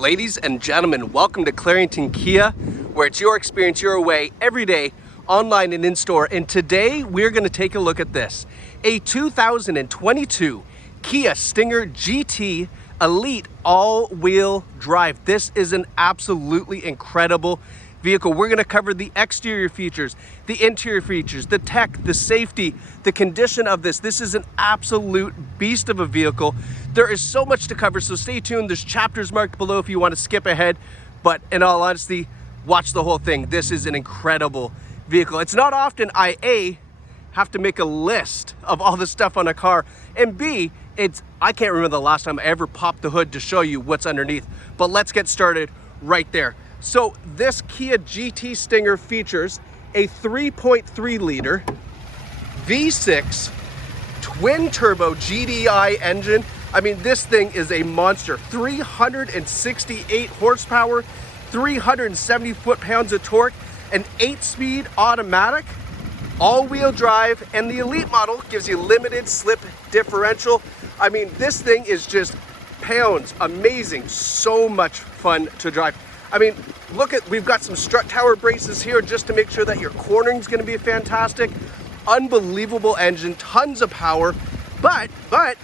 Ladies and gentlemen, welcome to Clarington Kia, where it's your experience your way every day, online and in-store. And today we're going to take a look at this. A 2022 Kia Stinger GT Elite all-wheel drive. This is an absolutely incredible vehicle. We're going to cover the exterior features, the interior features, the tech, the safety, the condition of this. This is an absolute beast of a vehicle. There is so much to cover, so stay tuned. There's chapters marked below if you want to skip ahead, but in all honesty, watch the whole thing. This is an incredible vehicle. It's not often I A, have to make a list of all the stuff on a car, and B, I can't remember the last time I ever popped the hood to show you what's underneath. But let's get started right there. So this Kia GT Stinger features a 3.3 liter V6 twin turbo GDI engine. I mean, this thing is a monster. 368 horsepower, 370 foot-pounds of torque, an 8-speed automatic, all-wheel drive, and the Elite model gives you limited slip differential. I mean, this thing is just pounds, amazing, so much fun to drive. I mean, we've got some strut tower braces here just to make sure that your cornering is going to be fantastic. Unbelievable engine, tons of power, but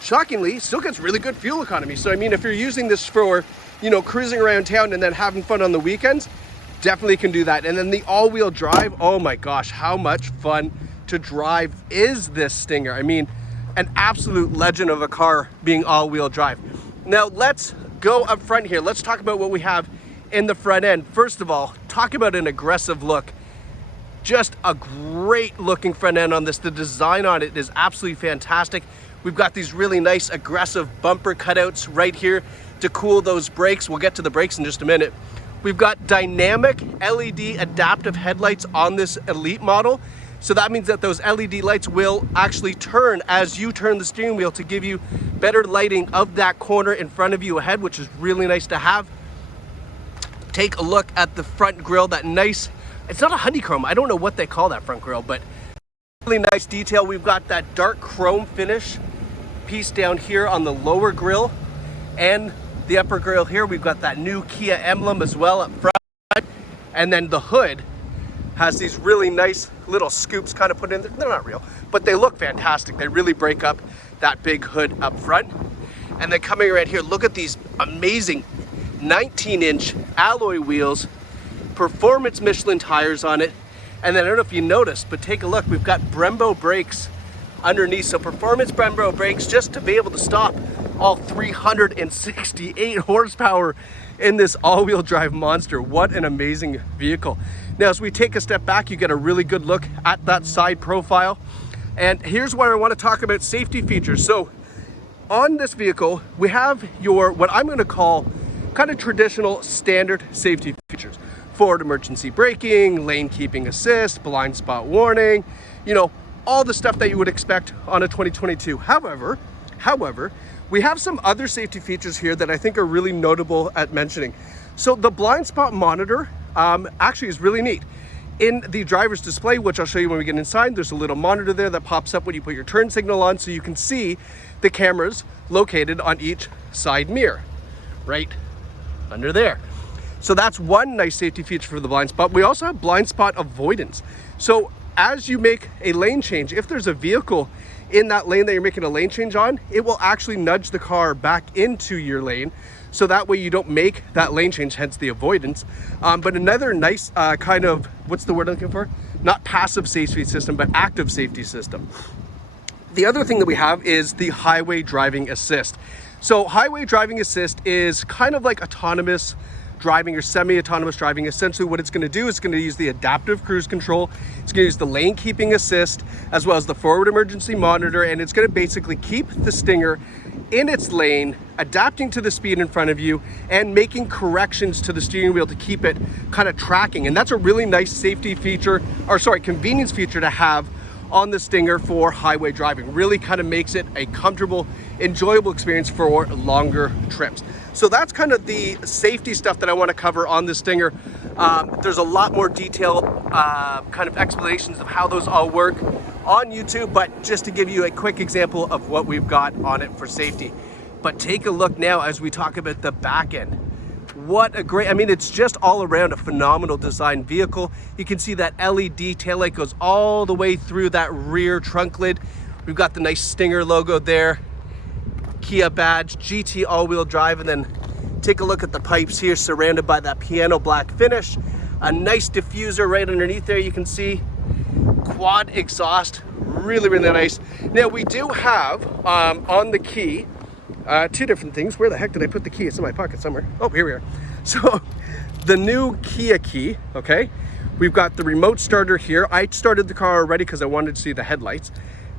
shockingly, still gets really good fuel economy. So I mean, if you're using this for, cruising around town and then having fun on the weekends, definitely can do that. And then the all-wheel drive, oh my gosh, how much fun to drive is this Stinger? I mean, an absolute legend of a car being all-wheel drive. Now let's go up front here. Let's talk about what we have in the front end. First of all, talk about an aggressive look. Just a great looking front end on this. The design on it is absolutely fantastic. We've got these really nice aggressive bumper cutouts right here to cool those brakes. We'll get to the brakes in just a minute. We've got dynamic LED adaptive headlights on this Elite model. So that means that those LED lights will actually turn as you turn the steering wheel to give you better lighting of that corner in front of you ahead, which is really nice to have. Take a look at the front grille, that nice, it's not a honeycomb, I don't know what they call that front grille, but really nice detail. We've got that dark chrome finish piece down here on the lower grille, and the upper grille here, we've got that new Kia emblem as well up front. And then the hood has these really nice little scoops kind of put in there. They're not real, but they look fantastic. They really break up that big hood up front. And then coming around here, look at these amazing 19-inch alloy wheels, performance Michelin tires on it. And then I don't know if you noticed, but take a look, we've got Brembo Brakes underneath. So performance Brembo Brakes just to be able to stop all 368 horsepower in this all-wheel drive monster. What an amazing vehicle. Now, as we take a step back, you get a really good look at that side profile. And here's where I want to talk about safety features. So on this vehicle, we have what I'm going to call kind of traditional standard safety features. Forward emergency braking, lane keeping assist, blind spot warning, all the stuff that you would expect on a 2022. However, we have some other safety features here that I think are really notable at mentioning. So the blind spot monitor actually is really neat. In the driver's display, which I'll show you when we get inside, there's a little monitor there that pops up when you put your turn signal on, so you can see the cameras located on each side mirror, right under there. So that's one nice safety feature for the blind spot. We also have blind spot avoidance. So as you make a lane change, if there's a vehicle in that lane that you're making a lane change on, it will actually nudge the car back into your lane. So that way you don't make that lane change, hence the avoidance. But another nice kind of, what's the word I'm looking for? Not passive safety system, but active safety system. The other thing that we have is the highway driving assist. So highway driving assist is kind of like autonomous driving or semi-autonomous driving. Essentially what it's going to do is going to use the adaptive cruise control. It's going to use the lane keeping assist as well as the forward emergency monitor, and it's going to basically keep the Stinger in its lane, adapting to the speed in front of you and making corrections to the steering wheel to keep it kind of tracking. And that's a really nice safety feature, convenience feature to have on the Stinger for highway driving. Really kind of makes it a comfortable, enjoyable experience for longer trips. So that's kind of the safety stuff that I want to cover on the Stinger. There's a lot more detailed kind of explanations of how those all work on YouTube, but just to give you a quick example of what we've got on it for safety. But take a look now as we talk about the back end. What a great, I mean, it's just all around a phenomenal design vehicle. You can see that LED taillight goes all the way through that rear trunk lid. We've got the nice Stinger logo there, Kia badge, GT all-wheel drive, and then take a look at the pipes here surrounded by that piano black finish. A nice diffuser right underneath there, you can see. Quad exhaust, really, really nice. Now we do have on the key, two different things. Where the heck did I put the key? It's in my pocket somewhere. Oh, here we are. So the new Kia key, okay? We've got the remote starter here. I started the car already because I wanted to see the headlights.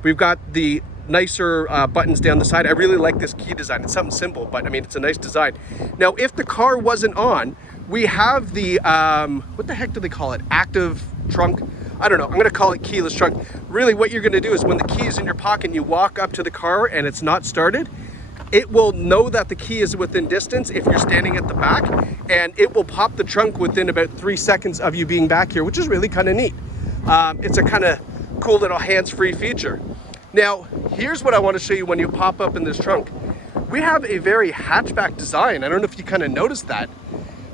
We've got the nicer buttons down the side. I really like this key design. It's something simple, but I mean, it's a nice design. Now, if the car wasn't on, we have the, what the heck do they call it? Active trunk? I don't know, I'm gonna call it keyless trunk. Really what you're gonna do is when the key is in your pocket and you walk up to the car and it's not started, it will know that the key is within distance if you're standing at the back, and it will pop the trunk within about 3 seconds of you being back here, which is really kind of neat. It's a kind of cool little hands-free feature. Now, here's what I want to show you when you pop up in this trunk. We have a very hatchback design. I don't know if you kind of noticed that,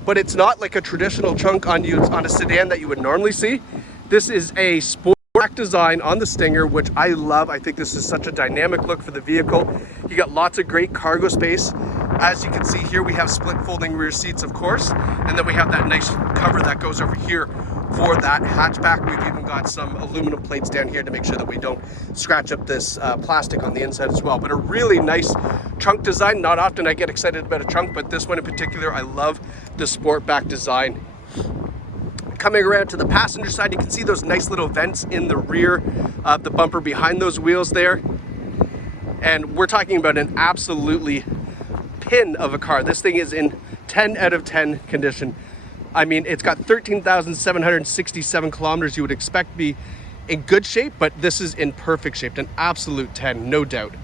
but it's not like a traditional trunk on a sedan that you would normally see. This is a Sportback design on the Stinger, which I love. I think this is such a dynamic look for the vehicle. You got lots of great cargo space. As you can see here, we have split folding rear seats, of course, and then we have that nice cover that goes over here for that hatchback. We've even got some aluminum plates down here to make sure that we don't scratch up this plastic on the inside as well. But a really nice trunk design. Not often I get excited about a trunk, but this one in particular, I love the Sportback design. Coming around to the passenger side, you can see those nice little vents in the rear of the bumper behind those wheels there. And we're talking about an absolutely pin of a car. This thing is in 10 out of 10 condition. I mean, it's got 13,767 kilometers. You would expect to be in good shape, but this is in perfect shape. An absolute 10, no doubt.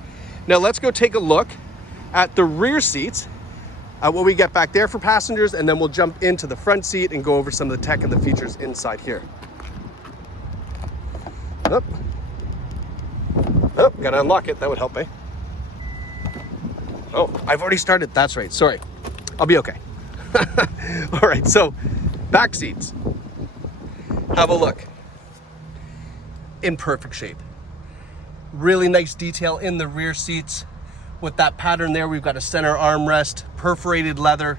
Now let's go take a look at the rear seats, what we get back there for passengers, and then we'll jump into the front seat and go over some of the tech and the features inside here. Oh, gotta unlock it. That would help, eh? Oh, I've already started. That's right. Sorry. I'll be okay. All right, so back seats. Have a look. In perfect shape. Really nice detail in the rear seats. With that pattern there, we've got a center armrest, perforated leather.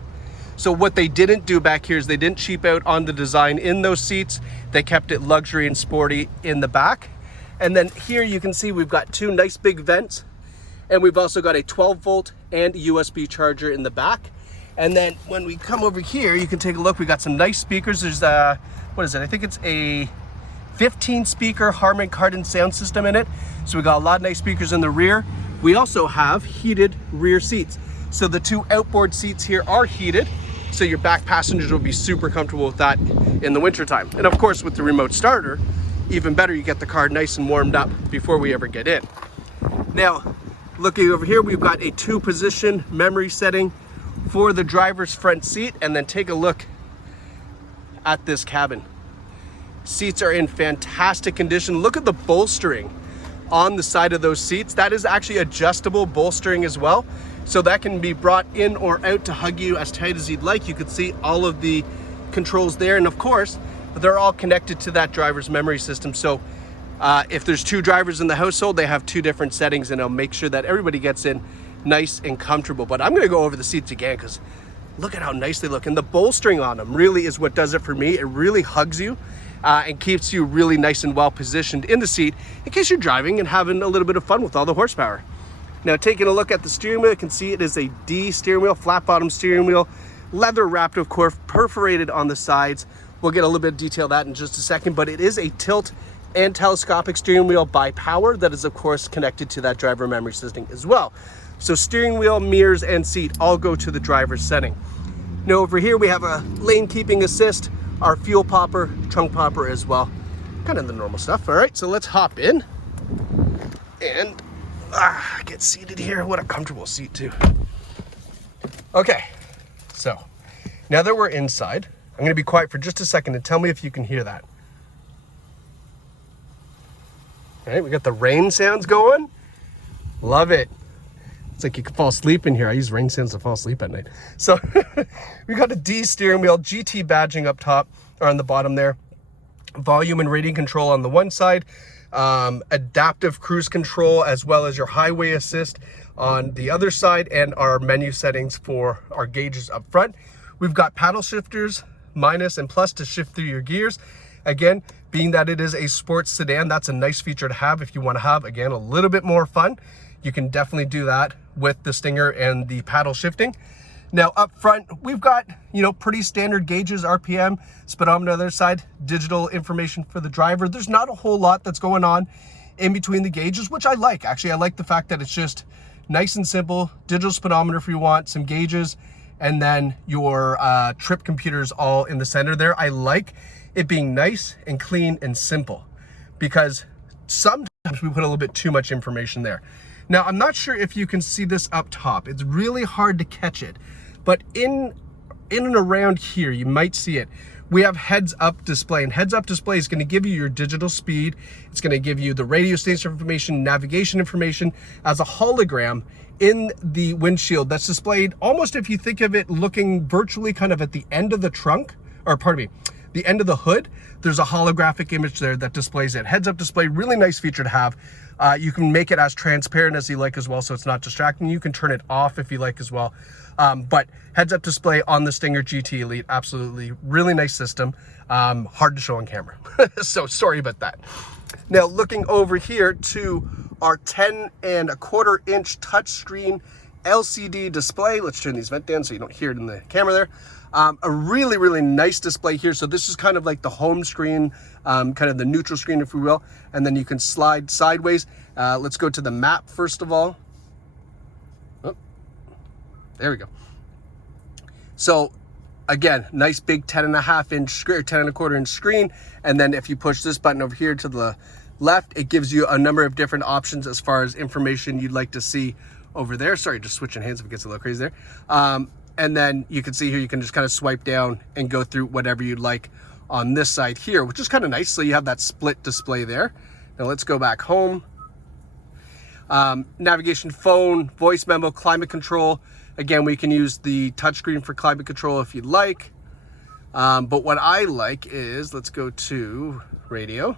So what they didn't do back here is they didn't cheap out on the design in those seats. They kept it luxury and sporty in the back. And then here you can see we've got two nice big vents, and we've also got a 12-volt and USB charger in the back. And then when we come over here, you can take a look. We got some nice speakers. There's what is it? I think it's a 15-speaker Harman Kardon sound system in it. So we got a lot of nice speakers in the rear. We also have heated rear seats. So the two outboard seats here are heated, so your back passengers will be super comfortable with that in the wintertime. And of course, with the remote starter, even better, you get the car nice and warmed up before we ever get in. Now, looking over here, we've got a 2-position memory setting for the driver's front seat, and then take a look at this cabin. Seats are in fantastic condition. Look at the bolstering on the side of those seats. That is actually adjustable bolstering as well. So that can be brought in or out to hug you as tight as you'd like. You can see all of the controls there. And of course, they're all connected to that driver's memory system. So if there's 2 drivers in the household, they have 2 different settings, and it'll make sure that everybody gets in nice and comfortable. But I'm gonna go over the seats again because look at how nice they look. And the bolstering on them really is what does it for me. It really hugs you and keeps you really nice and well positioned in the seat in case you're driving and having a little bit of fun with all the horsepower. Now, taking a look at the steering wheel, you can see it is a D steering wheel, flat bottom steering wheel, leather wrapped, of course, perforated on the sides. We'll get a little bit of detail of that in just a second, but it is a tilt and telescopic steering wheel by power that is, of course, connected to that driver memory system as well. So steering wheel, mirrors, and seat all go to the driver's setting. Now over here we have a lane keeping assist, our fuel popper, trunk popper as well. Kind of the normal stuff. All right, so let's hop in and get seated here. What a comfortable seat too. Okay, so now that we're inside, I'm gonna be quiet for just a second and tell me if you can hear that. All right, we got the rain sounds going. Love it. It's like you could fall asleep in here. I use rain sounds to fall asleep at night. So we got a D steering wheel, GT badging up top or on the bottom there. Volume and rating control on the one side. Adaptive cruise control as well as your highway assist on the other side, and our menu settings for our gauges up front. We've got paddle shifters, minus and plus to shift through your gears. Again, being that it is a sports sedan, that's a nice feature to have if you want to have, again, a little bit more fun. You can definitely do that with the Stinger and the paddle shifting. Now up front, we've got, pretty standard gauges, RPM, speedometer on the other side, digital information for the driver. There's not a whole lot that's going on in between the gauges, which I like. Actually, I like the fact that it's just nice and simple. Digital speedometer if you want, some gauges, and then your trip computers all in the center there. I like it being nice and clean and simple, because sometimes we put a little bit too much information there. Now, I'm not sure if you can see this up top. It's really hard to catch it, but in and around here, you might see it. We have heads-up display, and heads-up display is going to give you your digital speed. It's going to give you the radio station information, navigation information as a hologram in the windshield that's displayed almost, if you think of it, looking virtually kind of at the end of the trunk, or pardon me, the end of the hood. There's a holographic image there that displays it. Heads-up display, really nice feature to have. You can make it as transparent as you like as well, so it's not distracting. You can turn it off if you like as well. But heads-up display on the Stinger GT Elite, absolutely really nice system. Hard to show on camera, so sorry about that. Now looking over here to our 10.25 inch touchscreen LCD display. Let's turn these vent down so you don't hear it in the camera there. A really, really nice display here. So this is kind of like the home screen, kind of the neutral screen, if we will. And then you can slide sideways. Let's go to the map first of all. Oh, there we go. So again, nice big 10.5 inch screen, 10.25 inch screen. And then if you push this button over here to the left, it gives you a number of different options as far as information you'd like to see over there. Sorry, just switching hands if it gets a little crazy there. And then you can see here, you can just kind of swipe down and go through whatever you'd like on this side here, which is kind of nice. So you have that split display there. Now let's go back home. Navigation, phone, voice memo, climate control. Again, we can use the touchscreen for climate control if you'd like. But what I like is, let's go to radio,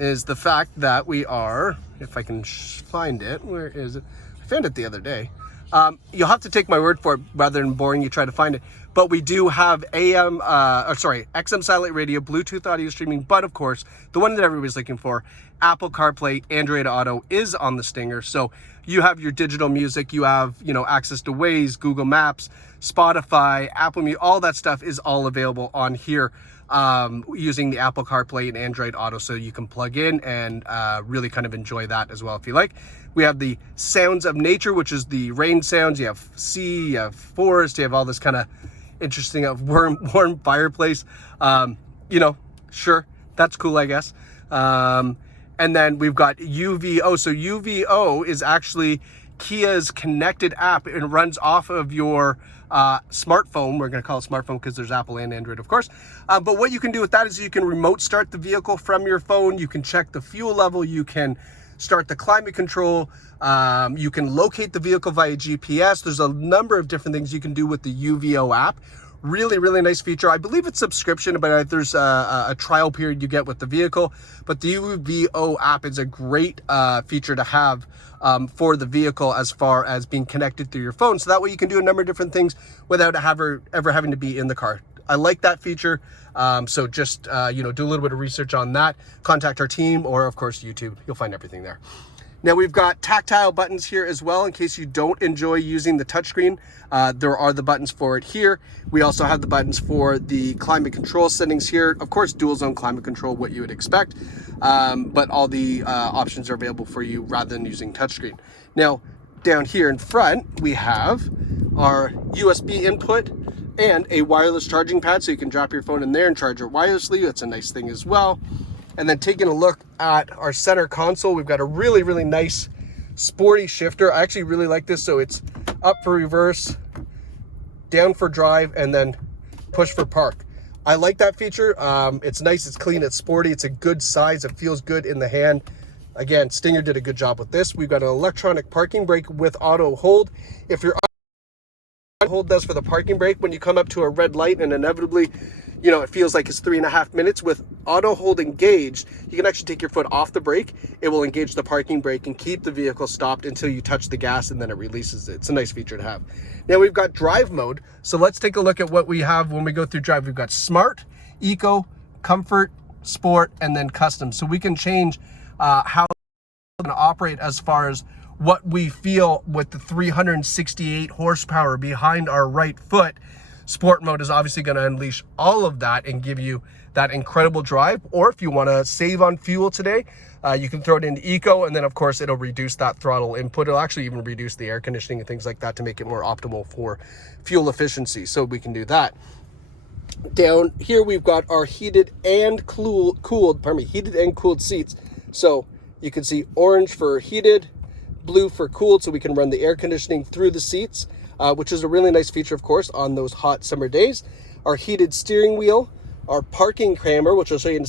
is the fact that we are, if I can find it, where is it? I found it the other day. You'll have to take my word for it rather than boring you try to find it. But we do have XM satellite radio, Bluetooth audio streaming, but of course, the one that everybody's looking for, Apple CarPlay, Android Auto is on the Stinger. So you have your digital music, you have, access to Waze, Google Maps, Spotify, Apple Music, all that stuff is all available on here using the Apple CarPlay and Android Auto. So you can plug in and really kind of enjoy that as well if you like. We have the sounds of nature, which is the rain sounds. You have sea, you have forest, you have all this kind of interesting warm fireplace. Sure, that's cool, I guess. And then we've got UVO. So UVO is actually Kia's connected app. It runs off of your smartphone. We're going to call it smartphone because there's Apple and Android, of course. But what you can do with that is you can remote start the vehicle from your phone. You can check the fuel level. You can start the climate control. You can locate the vehicle via GPS. There's a number of different things you can do with the UVO app. Really, really nice feature. I believe it's subscription, but there's a trial period you get with the vehicle. But the UVO app is a great feature to have for the vehicle as far as being connected through your phone. So that way you can do a number of different things without ever having to be in the car. I like that feature. So just, do a little bit of research on that. Contact our team or, of course, YouTube. You'll find everything there. Now we've got tactile buttons here as well in case you don't enjoy using the touchscreen. There are the buttons for it here. We also have the buttons for the climate control settings here. Of course, dual zone climate control, what you would expect. But all the options are available for you rather than using touchscreen. Now, down here in front, we have our USB input and a wireless charging pad, so you can drop your phone in there and charge it wirelessly. That's a nice thing as well. And then taking a look at our center console, we've got a really, really nice sporty shifter. I actually really like this. So it's up for reverse, down for drive, and then push for park. I like that feature. It's nice, it's clean, it's sporty, it's a good size, it feels good in the hand. Again, Stinger did a good job with this. We've got an electronic parking brake with auto hold. If your hold does for the parking brake, when you come up to a red light and inevitably, you know, it feels like it's 3.5 minutes, with auto hold engaged, you can actually take your foot off the brake. It will engage the parking brake and keep the vehicle stopped until you touch the gas, and then it releases it. It's a nice feature to have. Now we've got drive mode. So let's take a look at what we have when we go through drive. We've got smart, eco, comfort, sport, and then custom. So we can change how to operate as far as what we feel with the 368 horsepower behind our right foot. Sport mode is obviously going to unleash all of that and give you that incredible drive. Or if you want to save on fuel today, you can throw it into eco, and then of course it'll reduce that throttle input. It'll actually even reduce the air conditioning and things like that to make it more optimal for fuel efficiency. So we can do that. Down here we've got our heated and cooled seats. So you can see orange for heated, blue for cooled, so we can run the air conditioning through the seats, which is a really nice feature, of course, on those hot summer days. Our heated steering wheel, our parking camera, which I'll show you in a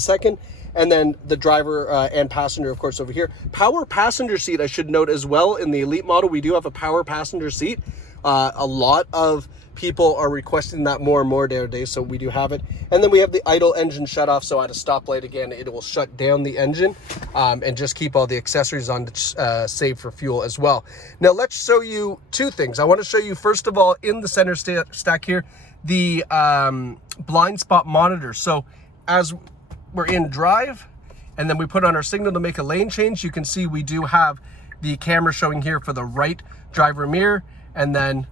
second, and then the driver and passenger, of course, over here. Power passenger seat, I should note as well, in the Elite model, we do have a power passenger seat. A lot of people are requesting that more and more nowadays, so we do have it. And then we have the idle engine shut off, so at a stoplight, again, it will shut down the engine and just keep all the accessories on to save for fuel as well. Now let's show you two things. I want to show you, first of all, in the center stack here, the blind spot monitor. So as we're in drive and then we put on our signal to make a lane change, you can see we do have the camera showing here for the right driver mirror and then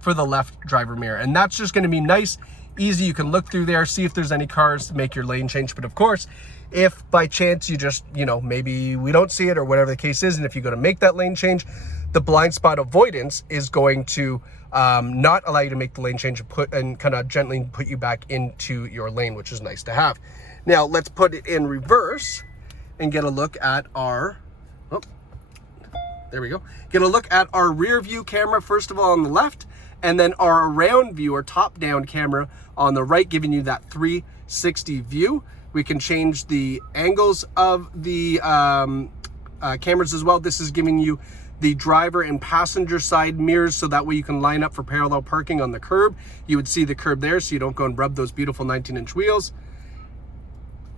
for the left driver mirror. And that's just going to be nice, easy. You can look through there, see if there's any cars to make your lane change. But of course, if by chance you just, you know, maybe we don't see it or whatever the case is, and if you go to make that lane change, the blind spot avoidance is going to not allow you to make the lane change and kind of gently put you back into your lane, which is nice to have. Now let's put it in reverse and get a look at our, there we go. Get a look at our rear view camera, first of all, on the left, and then our around view or top down camera on the right, giving you that 360 view. We can change the angles of the cameras as well. This is giving you the driver and passenger side mirrors, so that way you can line up for parallel parking on the curb. You would see the curb there, so you don't go and rub those beautiful 19-inch wheels.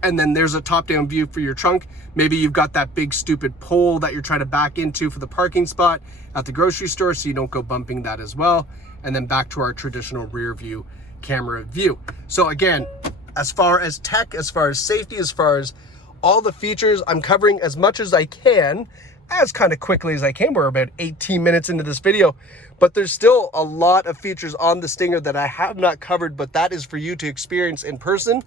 And then there's a top-down view for your trunk. Maybe you've got that big stupid pole that you're trying to back into for the parking spot at the grocery store, so you don't go bumping that as well. And then back to our traditional rear view camera view. So again, as far as tech, as far as safety, as far as all the features, I'm covering as much as I can, as kind of quickly as I can. We're about 18 minutes into this video, but there's still a lot of features on the Stinger that I have not covered, but that is for you to experience in person.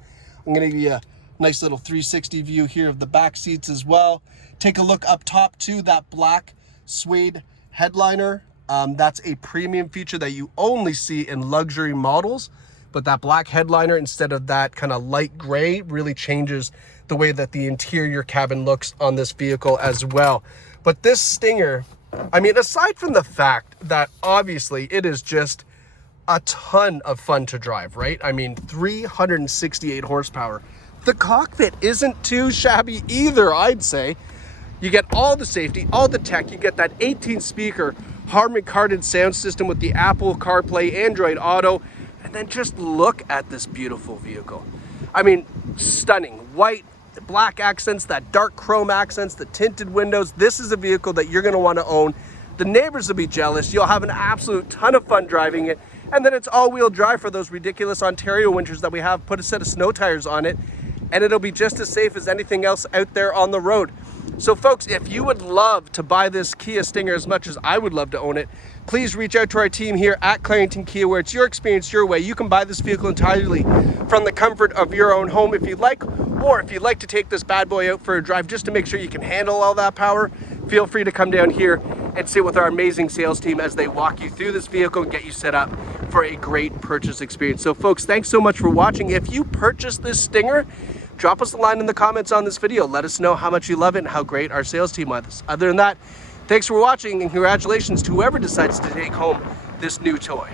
I'm gonna give you a nice little 360 view here of the back seats as well. Take a look up top too, that black suede headliner. That's a premium feature that you only see in luxury models, but that black headliner instead of that kind of light gray really changes the way that the interior cabin looks on this vehicle as well. But this Stinger, I mean, aside from the fact that obviously it is just a ton of fun to drive, right? I mean, 368 horsepower. The cockpit isn't too shabby either, I'd say. You get all the safety, all the tech. You get that 18-speaker Harman-Kardon sound system with the Apple CarPlay, Android Auto, and then just look at this beautiful vehicle. I mean, stunning. White, black accents, that dark chrome accents, the tinted windows. This is a vehicle that you're gonna wanna own. The neighbors will be jealous. You'll have an absolute ton of fun driving it. And then it's all-wheel drive for those ridiculous Ontario winters that we have. Put a set of snow tires on it, and it'll be just as safe as anything else out there on the road. So folks, if you would love to buy this Kia Stinger as much as I would love to own it, please reach out to our team here at Clarington Kia, where it's your experience, your way. You can buy this vehicle entirely from the comfort of your own home if you'd like, or if you'd like to take this bad boy out for a drive just to make sure you can handle all that power, feel free to come down here and sit with our amazing sales team as they walk you through this vehicle and get you set up for a great purchase experience. So folks, thanks so much for watching. If you purchase this Stinger, drop us a line in the comments on this video. Let us know how much you love it and how great our sales team was. Other than that, thanks for watching, and congratulations to whoever decides to take home this new toy.